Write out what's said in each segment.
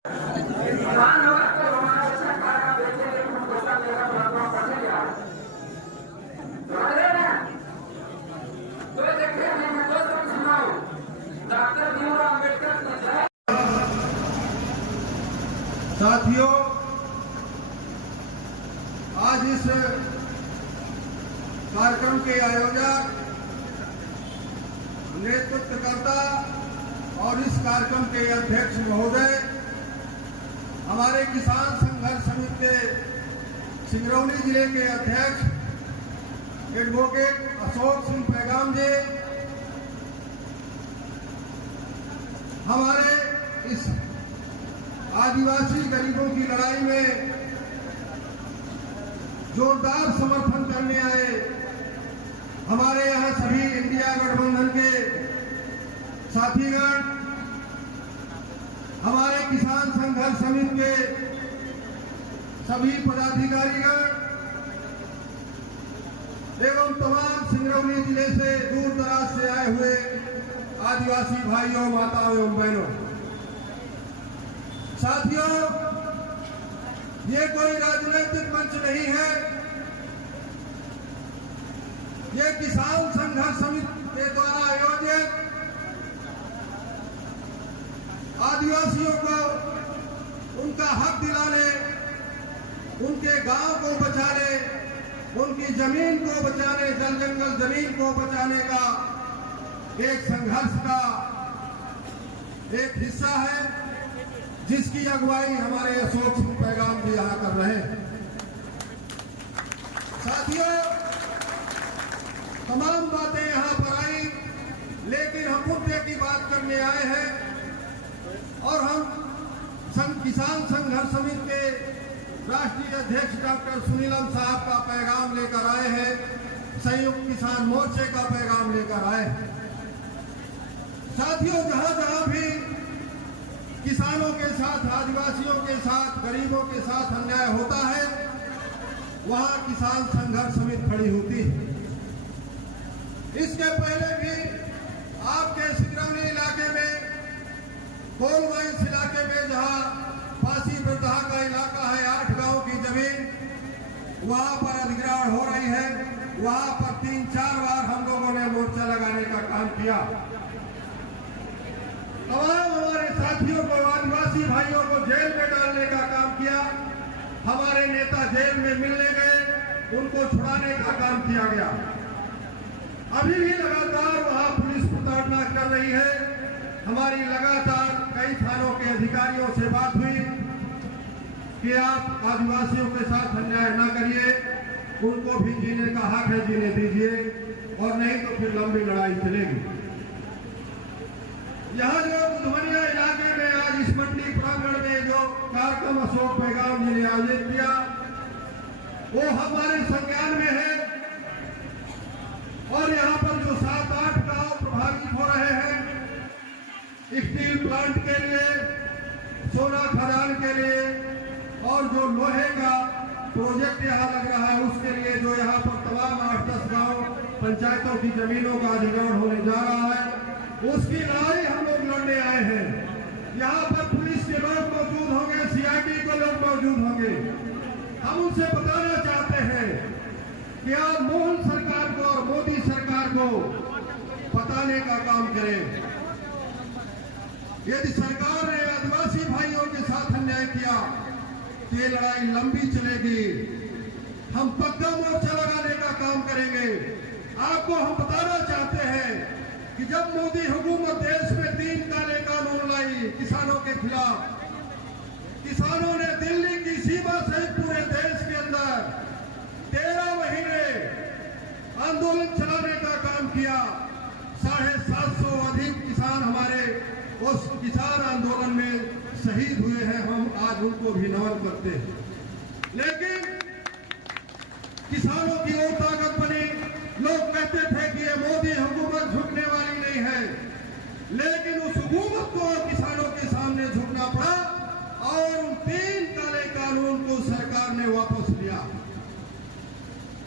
साथियों, आज इस कार्यक्रम के आयोजक, नेतृत्वकर्ता और इस कार्यक्रम के अध्यक्ष महोदय, हमारे किसान संघर्ष समिति के सिंगरौली जिले के अध्यक्ष एडवोकेट अशोक सिंह पैगाम जी, हमारे इस आदिवासी गरीबों की लड़ाई में जोरदार समर्थन करने आए हमारे यहाँ सभी इंडिया गठबंधन के साथीगण, हमारे किसान संघर्ष समिति के सभी पदाधिकारीगण एवं तमाम सिंगरौली जिले से दूर दराज से आए हुए आदिवासी भाइयों, माताओं एवं बहनों, साथियों, ये कोई राजनीतिक मंच नहीं है। ये किसान संघर्ष समिति के द्वारा आयोजित आदिवासियों को उनका हक दिलाने, उनके गांव को बचाने, उनकी जमीन को बचाने, जल जंगल जमीन को बचाने का एक संघर्ष का एक हिस्सा है, जिसकी अगुवाई हमारे अशोक सिंह पैगाम जी यहाँ कर रहे हैं। साथियों, तमाम बातें यहाँ पर आई, लेकिन हम मुद्दे की बात करने आए हैं और हम किसान संघर्ष समिति के राष्ट्रीय अध्यक्ष डॉक्टर सुनीलम साहब का पैगाम लेकर आए हैं, संयुक्त किसान मोर्चे का पैगाम लेकर आए हैं। साथियों, जहां जहां भी किसानों के साथ, आदिवासियों के साथ, गरीबों के साथ अन्याय होता है, वहां किसान संघर्ष समिति खड़ी होती है। इसके पहले भी आपके सिंगरौली इलाके में, कोल माइंस इलाके में, जहां फांसी वृद्धा का इलाका है, 8 गांव की जमीन, वहां पर अधिग्रहण हो रही है। वहां पर 3-4 बार हम लोगों ने मोर्चा लगाने का काम किया। तमाम हमारे साथियों को, आदिवासी भाइयों को जेल में डालने का काम किया। हमारे नेता जेल में मिलने गए, उनको छुड़ाने का काम किया गया। अभी भी लगातार वहां पुलिस प्रताड़ना कर रही है। हमारी लगातार कई थानों के अधिकारियों से बात हुई कि आप आदिवासियों के साथ अन्याय न करिए, उनको भी जीने का हक है, जीने दीजिए, और नहीं तो फिर लंबी लड़ाई चलेगी। यहाँ जो बुधवनिया इलाके में आज इस मंडी प्रांगण में जो कार्यक्रम अशोक पैगाम जी ने आयोजित किया, वो हमारे संज्ञान में है। और यहाँ पर जो 7-8 गांव प्रभावित हो रहे हैं, स्टील प्लांट के लिए, सोना खदान के लिए, और जो लोहे का प्रोजेक्ट यहाँ लग रहा है उसके लिए, जो यहाँ पर तमाम 8-10 गांव पंचायतों की जमीनों का अधिग्रहण होने जा रहा है, उसकी लड़ाई हम लोग लड़ने आए हैं। यहाँ पर पुलिस के लोग मौजूद होंगे, सीआईडी के लोग मौजूद होंगे। हम उनसे बताना चाहते हैं कि आप मोहन सरकार को और मोदी सरकार को बताने का काम करें। यदि सरकार ने आदिवासी भाइयों के साथ अन्याय किया तो ये लड़ाई लंबी चलेगी। हम पक्का मोर्चा लगाने का काम करेंगे। आपको हम बताना चाहते हैं कि जब मोदी हुकूमत देश में 3 काले कानून लाई किसानों के खिलाफ, किसानों ने दिल्ली की सीमा सहित पूरे देश के अंदर 13 महीने आंदोलन चलाने का काम किया। 750 अधिक किसान हमारे उस किसान आंदोलन में शहीद हुए हैं। हम आज उनको भी नमन करते हैं। लेकिन किसानों की और ताकत बनी। लोग कहते थे कि ये मोदी हुकूमत झुकने वाली नहीं है, लेकिन उस हुकूमत को किसानों के सामने झुकना पड़ा और उन 3 काले कानून को सरकार ने वापस लिया।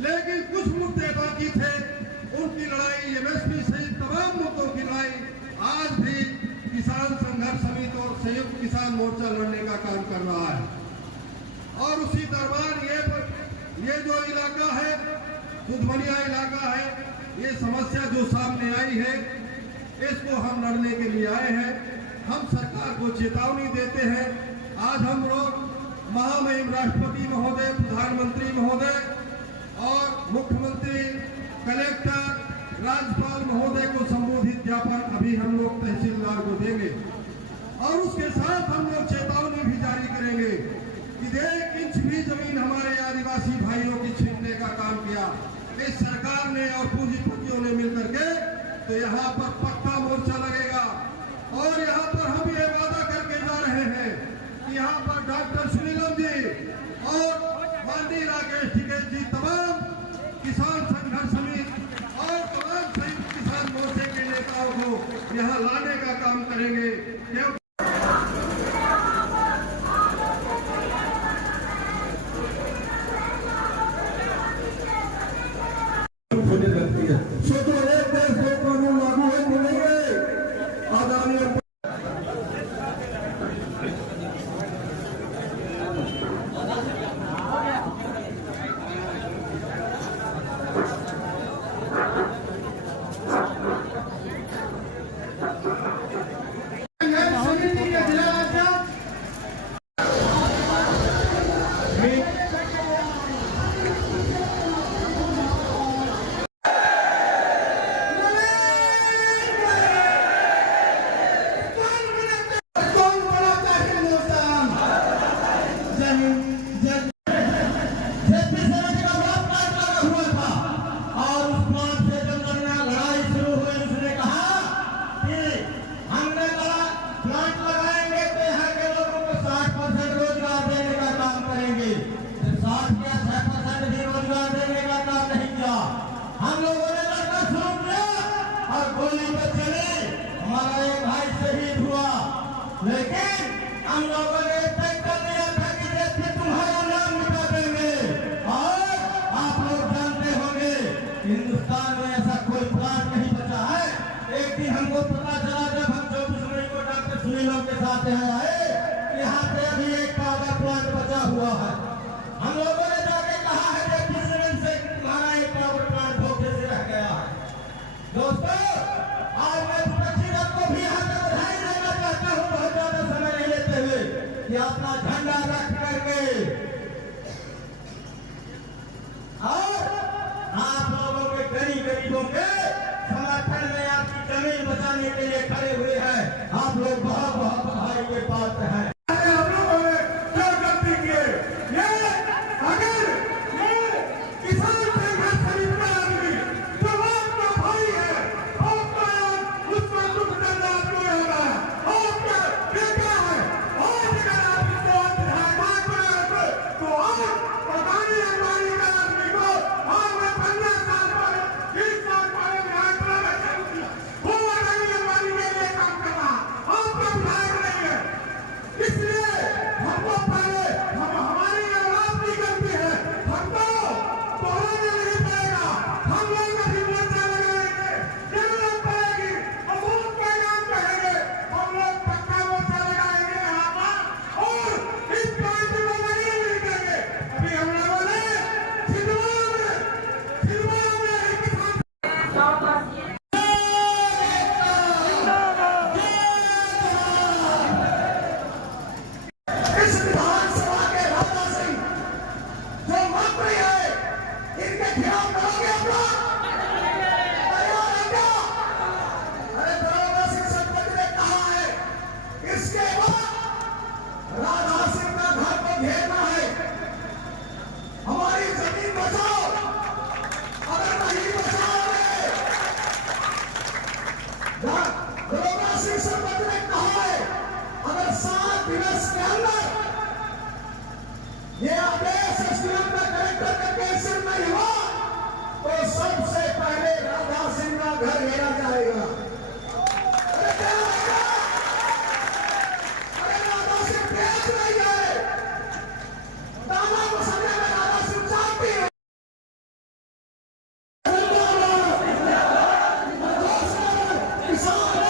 लेकिन कुछ मुद्दे बाकी थे, उनकी लड़ाई, एमएसपी सहित तमाम मुद्दों की लड़ाई आज भी किसान संघर्ष समिति और संयुक्त किसान मोर्चा लड़ने का काम कर रहा है। और उसी दरमियान ये जो इलाका है, दुधवलिया इलाका है, ये समस्या जो सामने आई है, इसको हम लड़ने के लिए आए हैं। हम सरकार को चेतावनी देते हैं। आज हम लोग महामहिम राष्ट्रपति महोदय, प्रधानमंत्री महोदय और मुख्यमंत्री, कलेक्टर, राज्यपाल महोदय को संबोधित ज्ञापन अभी हम लोग तहसीलदार को देंगे और उसके साथ हम लोग चेतावनी भी जारी करेंगे कि 1 इंच भी जमीन हमारे आदिवासी भाइयों की छीनने का काम किया इस सरकार ने और पूंजीपतियों ने मिलकर के, तो यहाँ पर पक्का मोर्चा लगेगा। और यहाँ पर हम ये वादा करके जा रहे हैं कि यहाँ पर डॉक्टर सुनीलम जी और माननीय राकेश टिकैत जी, तमाम किसान संघर्ष समिति और तमाम संयुक्त किसान मोर्चे के नेताओं को यहाँ लाने का काम करेंगे। होने लगती है। सोचो, एक देश दो कानून लागू है कि नहीं है? आगामी लेकिन हम लोगों ने तय कर दिया था कि जैसे तुम्हारा नाम मिटा देंगे। और आप लोग जानते होंगे हिंदुस्तान में ऐसा कोई प्लांट नहीं बचा है। एक दिन हमको पता चला जब हम 24 मई को डॉक्टर सुनीलम के साथ यहाँ आए, यहाँ पे अभी एक पाउडर प्लांट बचा हुआ है। हम लोगों ने जाके कहा है कि किस से तुम्हारा एक पाउडर प्लांट धोखे से रह गया है। दोस्तों, आज मैं विपक्षी दल को भी यहाँ पे बधाई देना चाहता हूँ, बहुत ज्यादा समय नहीं लेते हुए, कि अपना झंडा रख करके और आप लोगों के गरीबों के समर्थन में आपकी जमीन बचाने के लिए खड़े हुए हैं। आप लोग बहुत बहुत बधाई के पात्र हैं। ये आदेश कलेक्टर का कैंसिल नहीं हुआ तो सबसे पहले राधा सिंह का घर घेरा जाएगा। अरे क्या होगा? अरे राधा सिंह प्याज नहीं गए, दाना को समझे में राधा सिंह चाहती है। किसान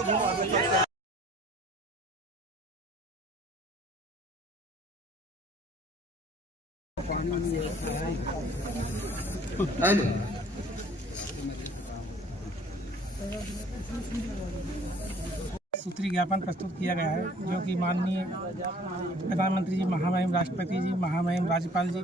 आगे घुमा दो। सूत्री ज्ञापन प्रस्तुत किया गया है, जो कि माननीय प्रधानमंत्री जी, महामहिम राष्ट्रपति जी, महामहिम राज्यपाल जी,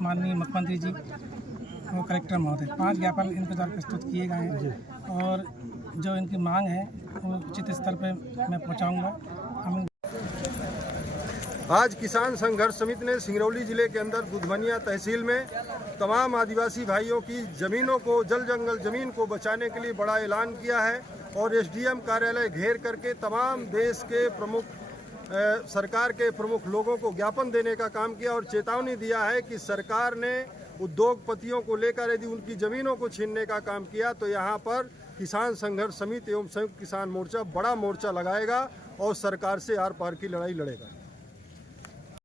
माननीय मुख्यमंत्री जी और कलेक्टर महोदय, 5 ज्ञापन इनके द्वारा प्रस्तुत किए गए हैं और जो इनकी मांग है वो उचित स्तर पर मैं पहुंचाऊंगा। हम आज किसान संघर्ष समिति ने सिंगरौली जिले के अंदर दुधवनिया तहसील में तमाम आदिवासी भाइयों की जमीनों को, जल जंगल जमीन को बचाने के लिए बड़ा ऐलान किया है और एसडीएम कार्यालय घेर करके तमाम देश के प्रमुख सरकार के प्रमुख लोगों को ज्ञापन देने का काम किया और चेतावनी दिया है कि सरकार ने उद्योगपतियों को लेकर यदि उनकी जमीनों को छीनने का काम किया तो यहाँ पर किसान संघर्ष समिति एवं संयुक्त किसान मोर्चा बड़ा मोर्चा लगाएगा और सरकार से आर पार की लड़ाई लड़ेगा।